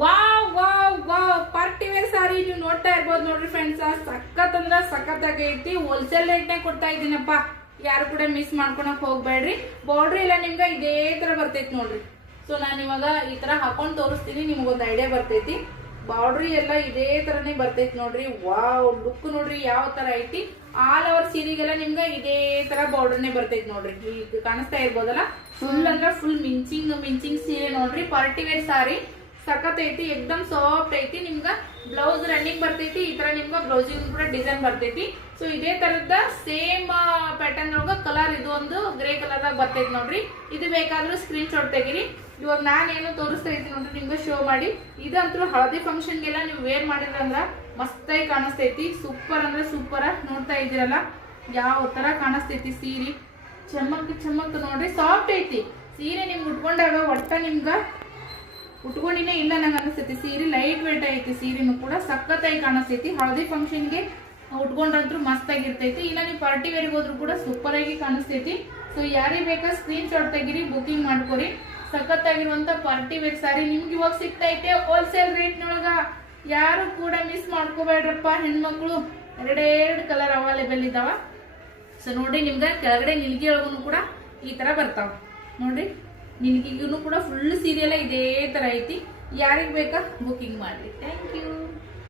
Wow wow wow party wear sari ನೀವು ನೋಡ್ತಾ ಇರ್ಬೋದು ನೋಡ್ರಿ ಫ್ರೆಂಡ್ಸ್. ಸಖತ್ ಅಂದ್ರ ಸಖತ್ ಆಗೈತಿ. ಹೋಲ್ಸೇಲ್ ರೇಟ್ ನಾಗ ಕೊಡ್ತಾ ಇದೀನಪ್ಪ. ಯಾರು ಕೂಡ ಮಿಸ್ ಮಾಡ್ಕೊಳಕ್ ಹೋಗ್ಬೇಡ್ರಿ. ಬಾರ್ಡ್ರ್ ಎಲ್ಲ ನಿಮ್ಗೆ ಇದೇ ತರ ಬರ್ತೈತಿ ನೋಡ್ರಿ. ಸೊ ನಾನು ಇವಾಗ ಈ ತರ ಹಾಕೊಂಡ್ ತೋರಿಸ್ತೀನಿ, ನಿಮ್ಗೊಂದು ಐಡಿಯಾ ಬರ್ತೈತಿ. ಬಾರ್ಡ್ರಿ ಎಲ್ಲ ಇದೇ ತರನೇ ಬರ್ತೈತಿ ನೋಡ್ರಿ. ವಾವ್ ಲುಕ್ ನೋಡ್ರಿ ಯಾವ ತರ ಐತಿ. ಆಲ್ ಓವರ್ ಸೀರೆಗೆಲ್ಲ ನಿಮ್ಗೆ ಇದೇ ತರ ಬಾರ್ಡರ್ನೇ ಬರ್ತೈತಿ ನೋಡ್ರಿ. ಈಗ ಕಾಣಿಸ್ತಾ ಇರ್ಬೋದಲ್ಲ, ಫುಲ್ ಅಂದ್ರೆ ಫುಲ್ ಮಿಂಚಿಂಗ್ ಸೀರೆ ನೋಡ್ರಿ. ಪಾರ್ಟಿ ವೇರ್ ಸಾರಿ ಸಖತ್ ಐತಿ, ಎಕ್ದಮ್ ಸಾಫ್ಟ್ ಐತಿ. ನಿಮ್ಗ ಬ್ಲೌಸ್ ರನ್ನಿಂಗ್ ಬರ್ತೈತಿ. ಈ ತರ ನಿಮ್ಗ ಬ್ಲೌಸಿಂಗ್ ಕೂಡ ಡಿಸೈನ್ ಬರ್ತೈತಿ. ಸೊ ಇದೇ ತರದ ಸೇಮ್ ಪ್ಯಾಟರ್ನ್ ಒಳಗ ಕಲರ್ ಇದು ಒಂದು ಗ್ರೇ ಕಲರ್ ದಾಗ ಬರ್ತೈತಿ ನೋಡ್ರಿ. ಇದು ಬೇಕಾದ್ರೂ ಸ್ಕ್ರೀನ್ ಶಾಟ್ ತೆಗಿರಿ. ಇವಾಗ ನಾನೇನು ತೋರಿಸ್ತಾ ಇದ್ದೀನಿ ನೋಡ್ರಿ ನಿಮ್ಗೆ ಶೋ ಮಾಡಿ. ಇದಂತೂ ಹಳದಿ ಫಂಕ್ಷನ್ಗೆಲ್ಲ ನೀವು ವೇರ್ ಮಾಡಿದ್ರಂದ್ರ ಮಸ್ತಾಗಿ ಕಾಣಿಸ್ತೈತಿ. ಸೂಪರ್ ಅಂದ್ರೆ ಸೂಪರ್. ನೋಡ್ತಾ ಇದ್ದೀರಲ್ಲ ಯಾವ ತರ ಕಾಣಿಸ್ತೈತಿ ಸೀರೆ. ಚಮಕ್ ನೋಡ್ರಿ, ಸಾಫ್ಟ್ ಐತಿ ಸೀರೆ. ನಿಮ್ಗೆ ಉಟ್ಕೊಂಡಾಗ ಒಟ್ಟ ನಿಮ್ಗ ಉಟ್ಕೊಂಡಿನೇ ಇಲ್ಲ ನಂಗೆ ಅನಿಸ್ತೈತಿ. ಸೀರೆ ಲೈಟ್ ವೇಟ್ ಐತಿ. ಸೀರೆನು ಕೂಡ ಸಖತ್ತಾಗಿ ಕಾಣಿಸ್ತೈತಿ. ಹಳದಿ ಫಂಕ್ಷನ್ಗೆ ಉಟ್ಕೊಂಡ್ರಂತೂ ಮಸ್ತ್ ಆಗಿರ್ತೈತಿ. ಇಲ್ಲ ನೀವು ಪಾರ್ಟಿ ವೇರ್ಗೆ ಹೋದ್ರು ಕೂಡ ಸೂಪರ್ ಆಗಿ ಕಾಣಿಸ್ತೈತಿ. ಸೊ ಯಾರಿಗೆ ಬೇಕಾ ಸ್ಕ್ರೀನ್ ಶಾಟ್ ತೆಗಿರಿ, ಬುಕಿಂಗ್ ಮಾಡ್ಕೊರಿ. ಸಖತ್ತಾಗಿರುವಂತ ಪಾರ್ಟಿ ವೇರ್ ಸಾರಿ ನಿಮ್ಗೆ ಇವಾಗ ಸಿಗ್ತೈತೆ ಹೋಲ್ಸೇಲ್ ರೇಟ್ ನೊಳಗ. ಯಾರು ಕೂಡ ಮಿಸ್ ಮಾಡ್ಕೋಬೇಡ್ರಪ್ಪ ಹೆಣ್ಮಕ್ಳು. ಎರಡೆರಡು ಕಲರ್ ಅವೈಲೇಬಲ್ ಇದಾವ. ಸೊ ನೋಡಿ ನಿಮ್ಗೆ ಕೆಳಗಡೆ ನಿಲ್ಗಿ ಒಳಗೂ ಕೂಡ ಈ ತರ ಬರ್ತಾವ ನೋಡ್ರಿ. ನಿಲ್ಗಿಗೂ ಕೂಡ ಫುಲ್ ಸೀರೆ ಎಲ್ಲ ಇದೇ ತರ ಐತಿ. ಯಾರಿಗೆ ಬೇಕಾ ಬುಕಿಂಗ್ ಮಾಡ್ರಿ. Thank you.